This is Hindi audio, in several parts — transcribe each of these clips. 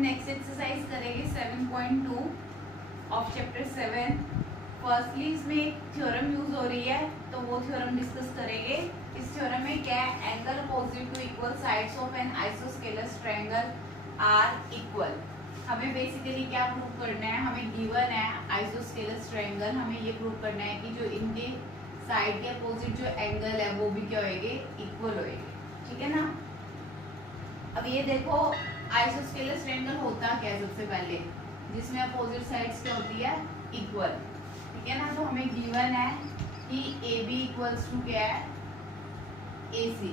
नेक्स्ट एक्सरसाइज करेंगे 7.2 ऑफ चैप्टर 7। फर्स्टली इसमें एक थ्योरम यूज हो रही है, तो वो थ्योरम डिस्कस करेंगे। इस थ्योरम में क्या है, angle opposite to equal sides of an isosceles triangle are equal. हमें बेसिकली क्या प्रूव करना है, हमें गिवन है आइसोस्केलस ट्रायंगल, हमें ये प्रूव करना है कि जो इनके साइड के अपोजिट जो एंगल है वो भी क्या होएंगे, इक्वल होएंगे। ठीक है ना। अब ये देखो आइसोस्केलस ट्रायंगल होता क्या है, सबसे पहले जिसमें अपोजिट साइड्स क्या होती है, इक्वल। ठीक है ना। तो हमें गिवन है कि ए बी इक्वल्स टू क्या है, ए सी।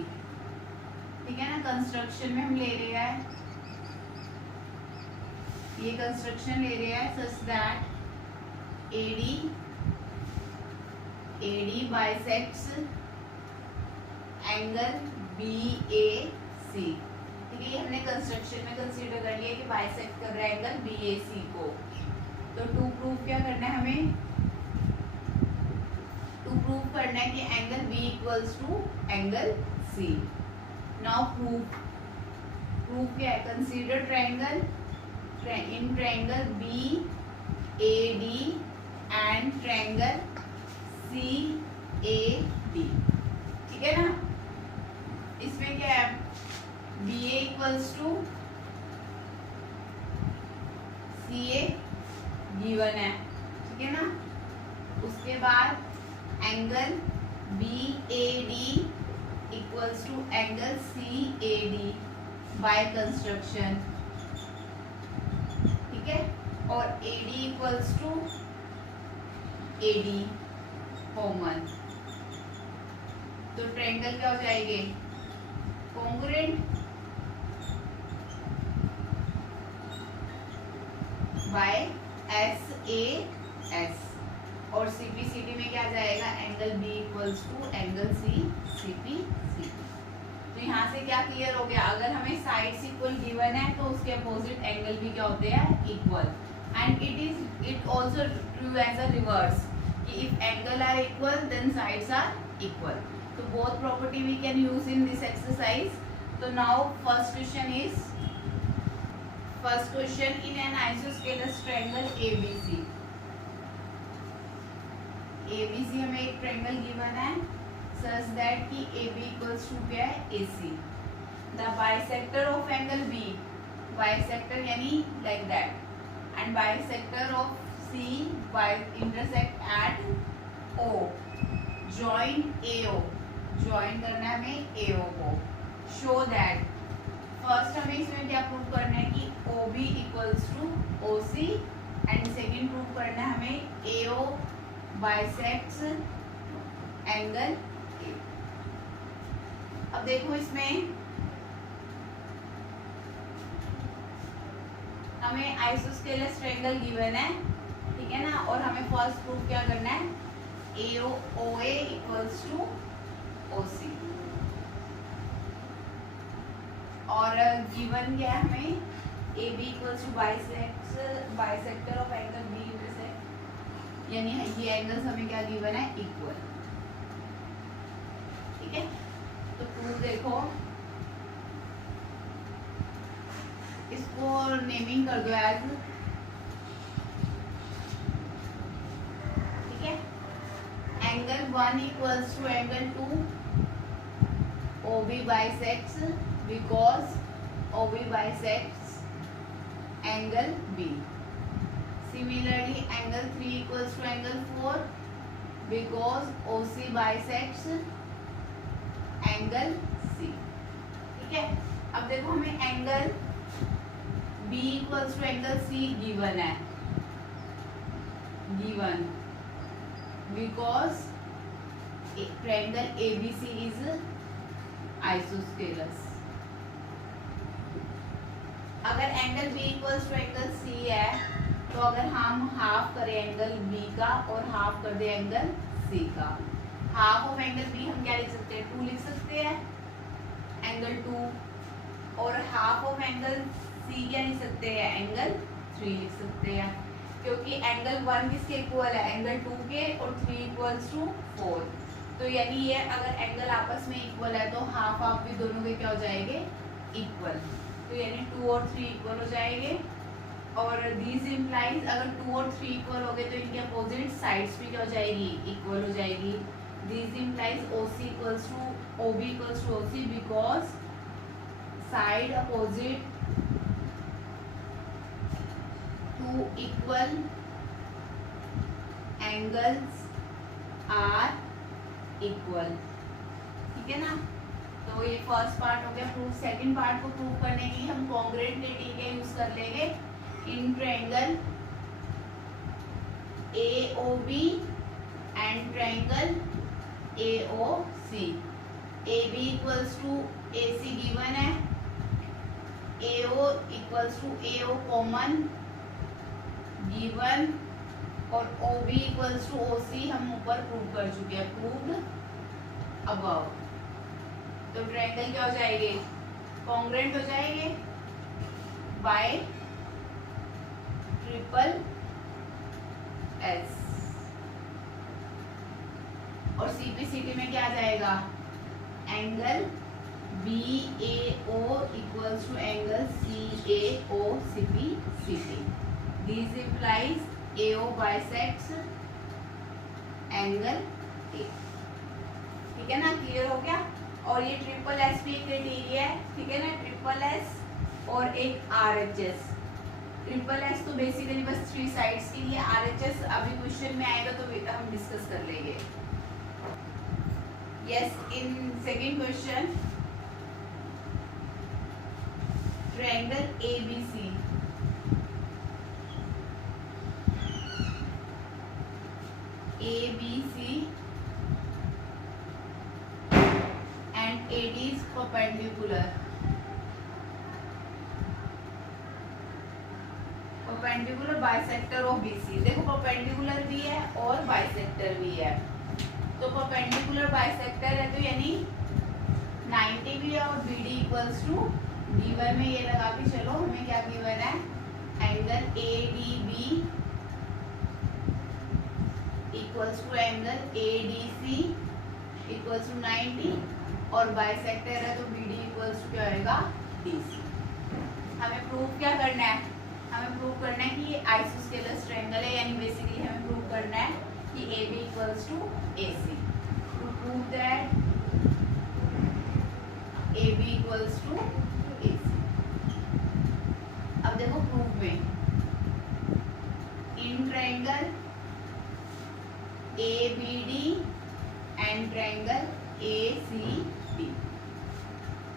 ठीक है ना। कंस्ट्रक्शन में हम ले रहे हैं, ये कंस्ट्रक्शन ले रहे हैं such that AD bisects angle BAC। ठीक है, ये हमने कंस्ट्रक्शन में कंसीडर कर लिया कि बाइसेक्ट कर रहा है एंगल BAC को। तो टू प्रूफ क्या करना है, हमें टू प्रूफ करना है कि angle B equals to angle C। Now proof क्या है, consider triangle in triangle BAD and triangle CAD। ठीक है ना। इसमें क्या है, BA equals to CA given है। ठीक है ना। उसके बाद angle BAD equals to angle CAD by construction. ठीक है। और AD equals to AD common, तो ट्रायंगल क्या हो जाएंगे, कॉन्ग्रुएंट बाय SAS। और CPCD में क्या जाएगा, angle B equals to angle CPCD। तो यहाँ से क्या क्लियर हो गया, अगर हमें साइड्स इक्वल गिवन है तो उसके अपोजिट एंगल भी क्या होते हैं, equal. And it also true as a reverse कि if angle are equal then sides are equal. तो both property we can use in this exercise. तो now first question in an isosceles triangle ABC। ABC हमें एक ट्रायंगल गिवन है such that कि AB equals to क्या है, AC। The bisector of angle B, bisector यानी like that, and bisector of C by intersect at O, join AO, join करना है हमें AO को। Show that, first हमें इसमें क्या प्रूव करना है कि OB equals to OC, and second prove करना है हमें AO bisects angle। अब देखो इसमें हमें आइसोस्केलस ट्रायंगल गिवन है। ठीक है ना। और हमें फर्स्ट प्रूफ क्या करना है, OA इक्वल्स टू OC। और गिवन क्या है हमें, AB equals to bisector of angle B intersect, यानी ये एंगल्स हमें क्या गिवन है, इक्वल। ठीक है। तो प्रूफ देखो, इसको नेमिंग कर दो एज, ठीक है, angle 1 equals to angle 2, OB bisects because OB bisects angle B। Similarly angle 3 equals to angle 4 because OC bisects angle C। ठीक है। अब देखो हमें angle B equals to angle C given है, given because triangle ABC is isosceles. अगर angle B equals to angle C है, तो अगर हम हाफ करें एंगल B का और हाफ कर दे एंगल C का, हाफ ऑफ एंगल B हम क्या लिख सकते हैं, 2 लिख सकते हैं, एंगल 2। और हाफ ऑफ एंगल C क्या लिख सकते हैं, एंगल 3 लिख सकते हैं, क्योंकि एंगल 1 किसके इक्वल है, एंगल 2 के, और 3 इक्वल्स टू 4। तो यानी ये अगर एंगल आपस में इक्वल है तो हाफ हाफ भी दोनों के क्या हो जाएंगे, इक्वल। तो यानी 2 और 3 इक्वल हो जाएंगे। और दीज इम्प्लाइज अगर 2 और 3 इक्वल हो गए तो इनके अपोजिट साइड्स भी क्या हो जाएगी, इक्वल हो जाएगी। These implies OC equals to OB equals to OC because side opposite to equal angles are equal. ठीक है ना। तो ये फर्स्ट पार्ट हो गया प्रूफ। सेकंड पार्ट को प्रूव करने के लिए हम कॉन्ग्रुएंट का यूज कर लेंगे in triangle AOB and triangle AOC। AB equals to AC given है, AO equals to AO common given, और OB इक्वल्स टू OC हम ऊपर प्रूव कर चुके हैं, प्रूव्ड अबव। तो ट्रायंगल क्या हो जाएंगे, कॉन्ग्रुएंट हो जाएंगे बाय ट्रिपल S। और CPCT में क्या आ जाएगा, angle BAO equals to angle CAO CPCT। This implies AO bisects angle A। ठीक है ना, क्लियर हो गया। और ये ट्रिपल S भी एक क्राइटेरिया है, ठीक है ना, ट्रिपल S और एक RHS। ट्रिपल S तो बेसिकली बस 3 साइड्स के लिए, RHS अभी क्वेश्चन में आएगा तो हम डिस्कस कर लेंगे। Yes, in second question triangle ABC and AD is perpendicular bisector of BC। देखो परपेंडिकुलर भी है और बाइसेक्टर भी है। तो परपेंडिकुलर बाइसेक्टर है तो यानी 90 भी है, और BD इक्वल्स टू गिवन में ये लगा के चलो, हमें क्या गिवन है, angle ADB equals to angle ADC equals to 90, और बाइसेक्टर है तो BD इक्वल्स टू क्या आएगा, DC। हमें प्रूव क्या करना है, हमें प्रूव करना है कि ये आइसोस्केलस ट्रायंगल है, यानी बेसिकली हमें प्रूव करना है कि AB equals to AC। To prove that AB equals to AC। अब देखो प्रूफ में in triangle ABD and triangle ACD।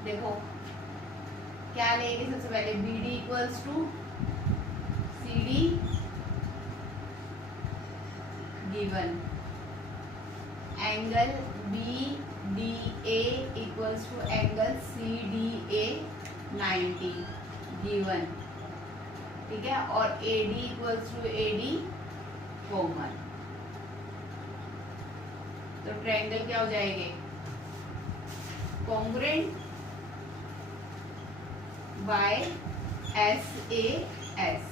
देखो क्या लेंगे, सबसे पहले BD equals to CD given, angle BDA equals to angle CDA 90 given. ठीक है, और AD equals to AD common. तो ट्रायंगल क्या हो जाएंगे, कॉन्ग्रुएंट बाय SAS।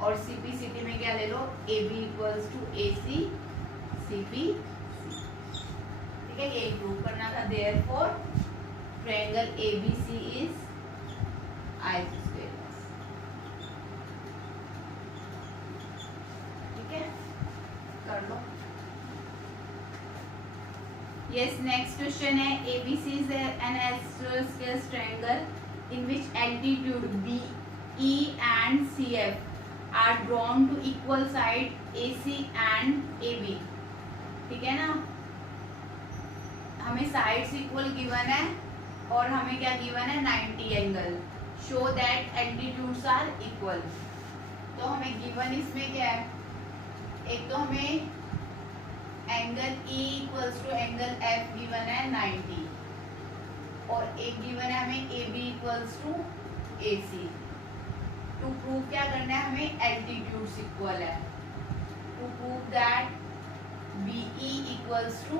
और CPCT में क्या ले लो, AB equals to AC CP। ठीक है, ये प्रूव करना था। Therefore triangle ABC is isosceles. ठीक है, कर लो। यस, नेक्स्ट क्वेश्चन है ABC is an isosceles triangle in which altitude BE and CF are drawn to equal side AC and AB। ठीक है ना, हमें साइड्स इक्वल गिवन है और हमें क्या गिवन है, 90 angle. Show that altitudes are equal. तो हमें गिवन इसमें क्या है, एक तो हमें angle E equals to angle F given है 90, और एक गिवन है हमें AB equals to AC। To prove क्या करना है, हमें एल्टीट्यूड्स इक्वल है। To prove that BE equals to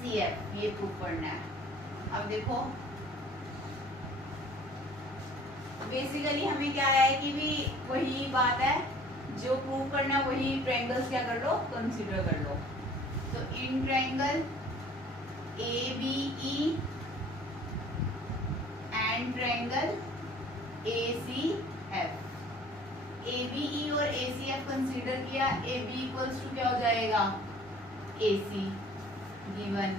CF, ये प्रूव करना है। अब देखो बेसिकली हमें क्या है कि भी वही बात है, जो प्रूव करना है वही ट्रायंगल्स क्या कर लो, कंसीडर कर लो। तो in triangle ABE and triangle ACF। ABE और ACF कंसीडर किया, AB इक्वल्स टू क्या हो जाएगा AC गिवन,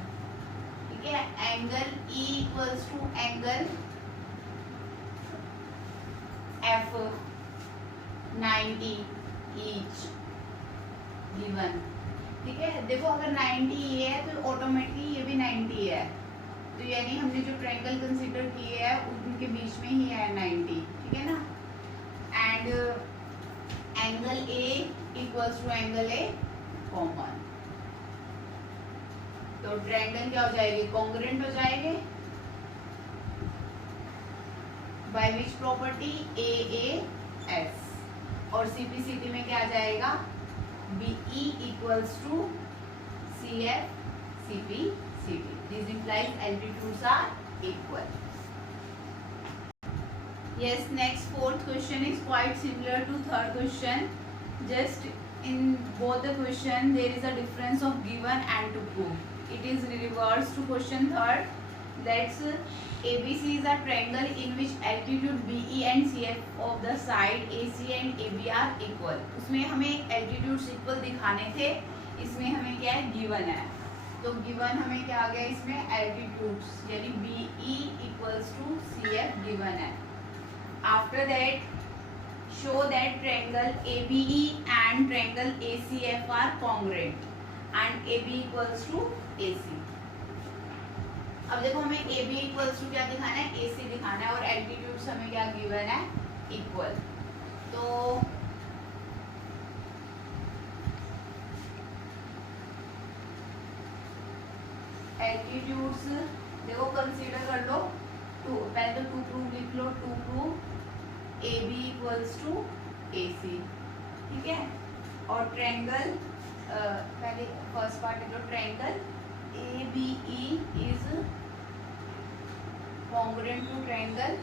ठीक है। Angle E equals to angle F 90 each given, ठीक है। देखो अगर 90 ये है तो ऑटोमेटिकली ये भी 90 है, तो यानी हमने जो ट्रायंगल कंसीडर किए हैं उनके बीच में ही है 90, ठीक है ना। And angle A equals to angle A common, तो ट्रायंगल क्या हो जाएंगे, कॉन्ग्रुएंट हो जाएंगे। बाय विच प्रॉपर्टी AAS, और CPCT में क्या आ जाएगा BE equals to CF CPCT। This implies altitudes are equal. Yes, next fourth question is quite similar to third question. Just in both the question there is a difference of given and to prove. It is reverse to question third. That's ABC is a triangle in which altitude BE and CF of the side AC and AB are equal. उसमें हमें altitudes equal दिखाने थे, इसमें हमें क्या है given है, तो गिवन हमें क्या आ गया इसमें एल्टीट्यूड्स, यानी BE equals to CF given है। After that show that triangle ABE and triangle ACF are congruent and AB equals to AC। अब देखो हमें AB इक्वल्स टू क्या दिखाना है, AC दिखाना है, और एल्टीट्यूड्स हमें क्या गिवन है इक्वल। तो एल्टीट्यूड्स देखो कंसीडर कर लो, पहले तो टू प्रूव लिख लो, to prove AB equals to AC, ठीक है। और ट्रायंगल पहले फर्स्ट पार्ट लिख लो, triangle ABE is congruent to triangle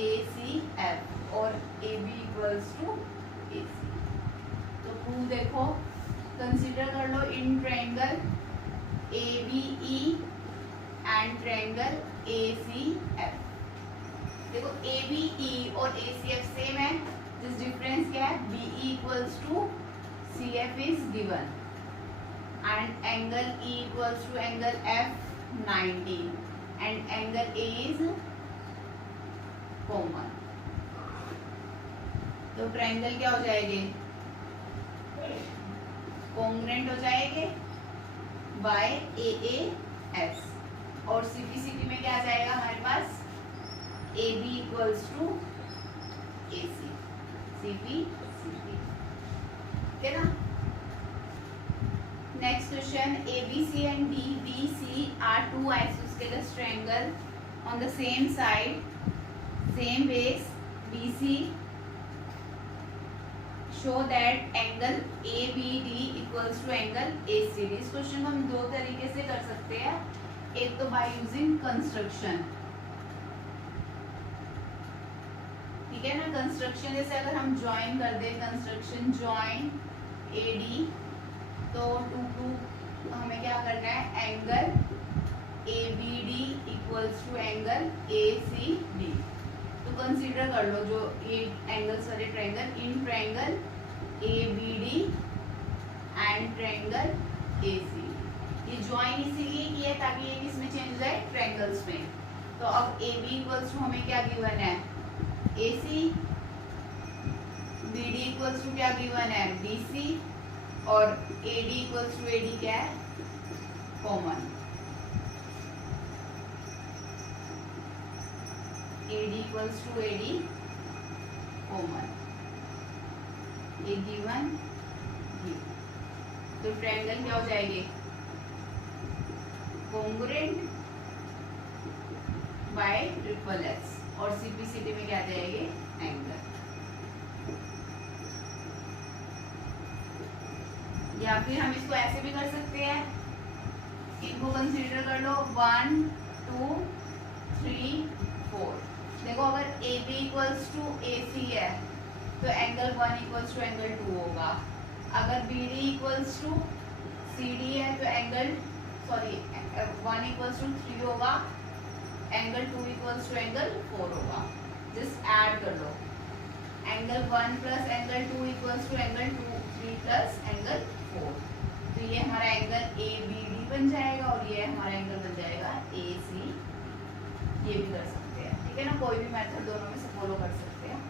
ACF और AB इक्वल्स टू AC। तो प्रूव देखो कंसीडर कर लो in triangle ABE and triangle ACF। देखो ABE और ACF सेम है, जिस डिफरेंस क्या है BE equals to CF is given and angle E equals to angle F 90 and angle A is common. तो ट्रायंगल क्या हो जाएंगे, कॉन्ग्रुएंट हो जाएंगे बाय AAS, और CPCT में क्या आ जाएगा हमारे पास AB equals to AC CPCT, ठीक है ना। Next question ABC and DBC are two isosceles triangle on the same side, same base BC. Show that angle ABD equals to angle ACD। इस क्वेश्चन को हम दो तरीके से कर सकते हैं, एक तो बाय यूजिंग कंस्ट्रक्शन, ठीक है ना। कंस्ट्रक्शन जैसे अगर हम ज्वाइन कर दे, कंस्ट्रक्शन ज्वाइन AD, तो टू हमें क्या करना है, angle ABD equals to angle ACD। तो कंसीडर कर लो जो ये एंगल्स वाले triangle, in triangle ABD and triangle ACD। ये ज्वाइन इसीलिए किया ताकि ये किसमें चेंज हो जाए, ट्रायंगल्स में। तो अब AB इक्वल्स टू हमें क्या गिवन है AC, BD इक्वल्स टू क्या गिवन है BC, और AD इक्वल्स टू AD क्या है common. AD equals to AD common, ये गिवन। तो ट्रायंगल क्या हो जाएंगे, कॉन्ग्रुएंट बाय ट्रिपल S, और CPCT में क्या आ जाएंगे एंगल। या फिर हम इसको ऐसे भी कर सकते हैं, इनको कंसीडर कर लो 1 2 3 4। देखो अगर AB इक्वल्स टू AC है तो एंगल 1 इक्वल्स टू एंगल 2 होगा, अगर BD इक्वल्स टू CD है तो एंगल 1 इक्वल्स टू 3 होगा, एंगल 2 इक्वल्स टू एंगल 4 होगा, जस्ट ऐड कर लो। Angle 1 plus angle 2 equals to angle 3 plus angle 4। तो ये हमारा एंगल ए बी डी बन जाएगा और ये हमारा एंगल बन जाएगा ए सी। ये भी कर सकते हैं, ठीक है ना, कोई भी मेथड दोनों में से फॉलो कर सकते हैं।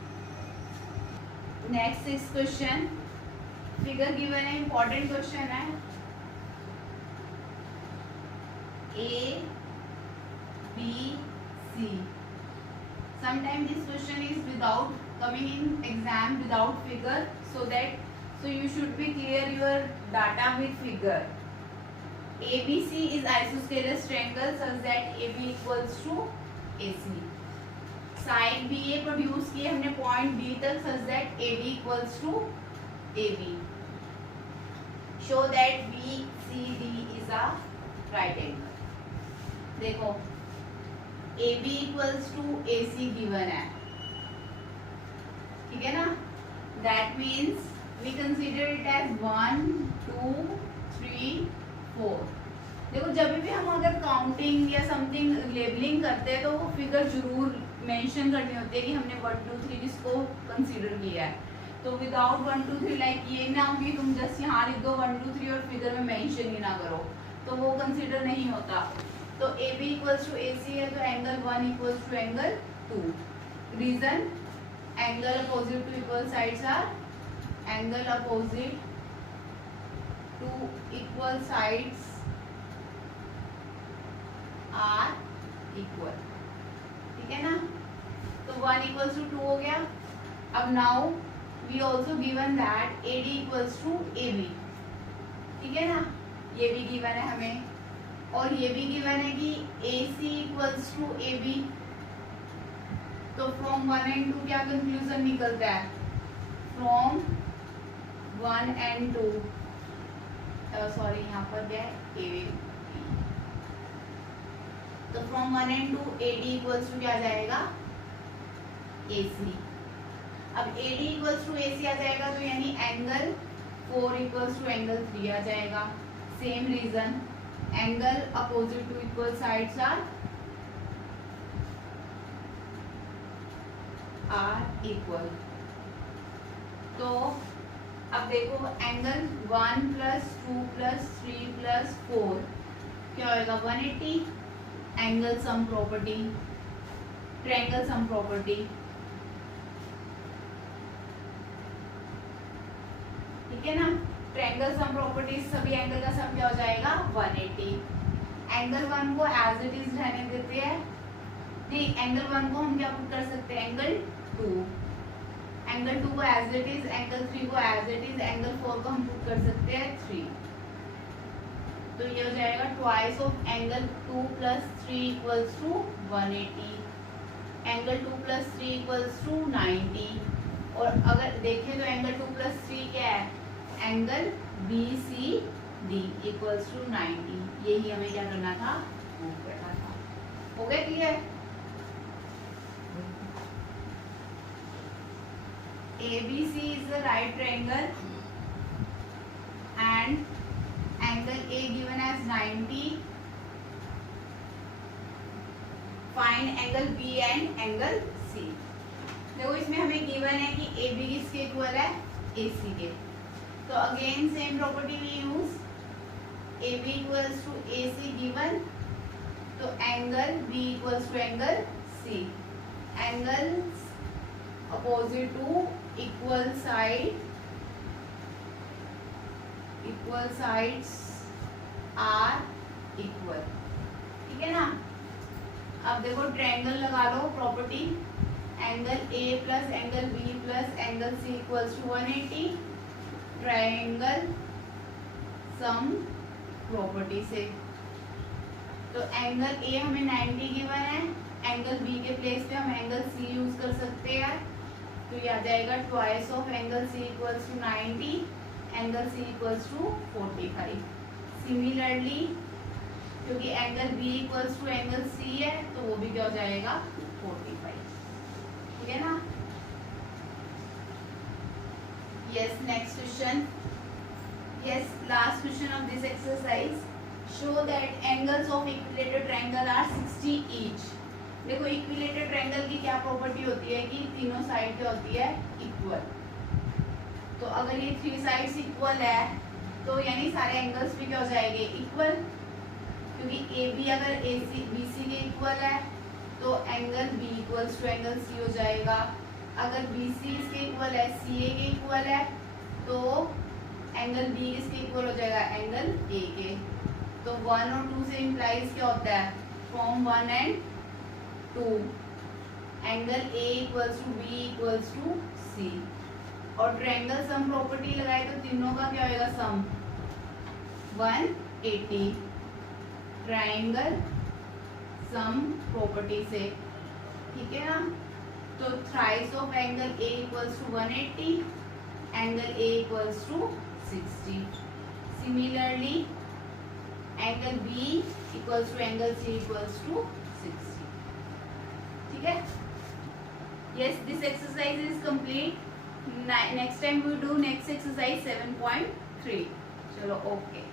नेक्स्ट 6 क्वेश्चन, फिगर गिवन है, इंपॉर्टेंट क्वेश्चन है। A B C, sometimes this question is without coming in exam without figure, so you should be clear your data with figure. ABC is isosceles triangle such that AB equals to AC. Side BA produce किए हमने पॉइंट B तक such that AB equals to AB. Show that BCD is a right angle. देखो AB equals to AC given है, ठीक है ना, that means we consider it as 1 2 3 4। देखो जब भी हम अगर काउंटिंग या समथिंग लेबलिंग करते हैं तो वो फिगर जरूर मेंशन करनी होती है कि हमने 1 2 3 इसको कंसीडर किया है। तो विदाउट 1 2 3 लाइक ये ना हो कि तुम जस्ट यहाँ लिख दो 1 2 3 और फिगर में मेंशन ही ना करो, तो वो कंसीडर नहीं होता। तो A B equals to A C है, तो angle 1 equals to angle 2। Reason, angle opposite to equal sides are, angle opposite to equal sides are equal, ठीक है ना। तो 1 इक्वल्स टू 2 हो गया। अब now we also given that A D equals to A B, ठीक है ना, ये भी गिवन है हमें, और ये भी गिवन है कि AC इक्वल्स टू AB। तो फ्रॉम 1 एंड 2 क्या कंक्लूजन निकलता है, फ्रॉम 1 एंड 2, सॉरी यहाँ पर क्या है AB, तो from 1 and 2 AD equals to क्या आ जाएगा AC। अब AD इक्वल्स टू AC आ जाएगा तो यानी एंगल 4 इक्वल्स टू एंगल 3 आ जाएगा। Same reason, angle opposite to equal sides are equal. तो अब देखो एंगल 1 प्लस 2 प्लस 3 प्लस 4 क्या होएगा 180। Angle sum property, triangle sum property, ठीक है ना, ट्रायंगल सम प्रॉपर्टीज सभी एंगल का सम क्या हो जाएगा 180। एंगल 1 को एज इट इज रहने देते हैं, नहीं एंगल 1 को हम क्या पुट कर सकते हैं एंगल 2, एंगल 2 को एज इट इज, एंगल 3 को एज इट इज, एंगल 4 को हम पुट कर सकते हैं 3। तो ये हो जाएगा twice of angle 2 plus 3 equals to 180, angle 2 plus 3 equals to 90। और अगर देखें तो एंगल 2 प्लस 3 क्या है, एंगल BCD इक्वल्स टू 90। यही हमें क्या करना था, प्रूव करना था। हो गया clear. ABC is the right triangle and angle A given as 90. Find angle B and angle C. देखो इसमें हमें गिवन है कि AB किसके इक्वल है, AC के। तो again same property we use, AB equals to AC given, तो angle B equals to angle C। Angles opposite to equal sides are equal, ठीक है ना। अब देखो ट्रायंगल लगा लो property, angle A plus angle B plus angle C equals to 180, triangle sum property से। तो एंगल A हमें 90 गिवन है, एंगल B के प्लेस पे हम एंगल C यूज कर सकते हैं, तो ये आ जाएगा twice of angle C equals to 90, angle C equals to 45। Similarly क्योंकि angle B equals to angle C है तो वो भी क्या हो जाएगा 45, ठीक है ना। Yes, next question. Yes, last question of this exercise. Show that angles of equilateral triangle are 60 each. देखो इक्विलेटरल ट्रायंगल की क्या प्रॉपर्टी होती है कि तीनों साइड क्या होती है, इक्वल। तो अगर ये थ्री साइड्स इक्वल है तो यानी सारे एंगल्स भी क्या हो जाएंगे, इक्वल, क्योंकि ए बी अगर ए सी बी सी के इक्वल है तो angle B equals to angle C हो जाएगा। अगर बी सी इसके इक्वल है, सी ए के इक्वल है, तो एंगल बी इसके इक्वल हो जाएगा एंगल ए के। तो 1 और 2 से इम्प्लाइज क्या होता है, from 1 and 2 angle A equals to B equals to C. और ट्रायंगल सम प्रॉपर्टी लगाए तो तीनों का क्या होगा, सम 180। ट्रायंगल सम प्रॉपर्टी से, ठीक है ना। तो thrice of angle A equals to 180, angle A equals to 60। Similarly angle B equals to angle C equals to 60, ठीक है। Yes, this exercise is complete. Next time we do next exercise 7.3. चलो, okay.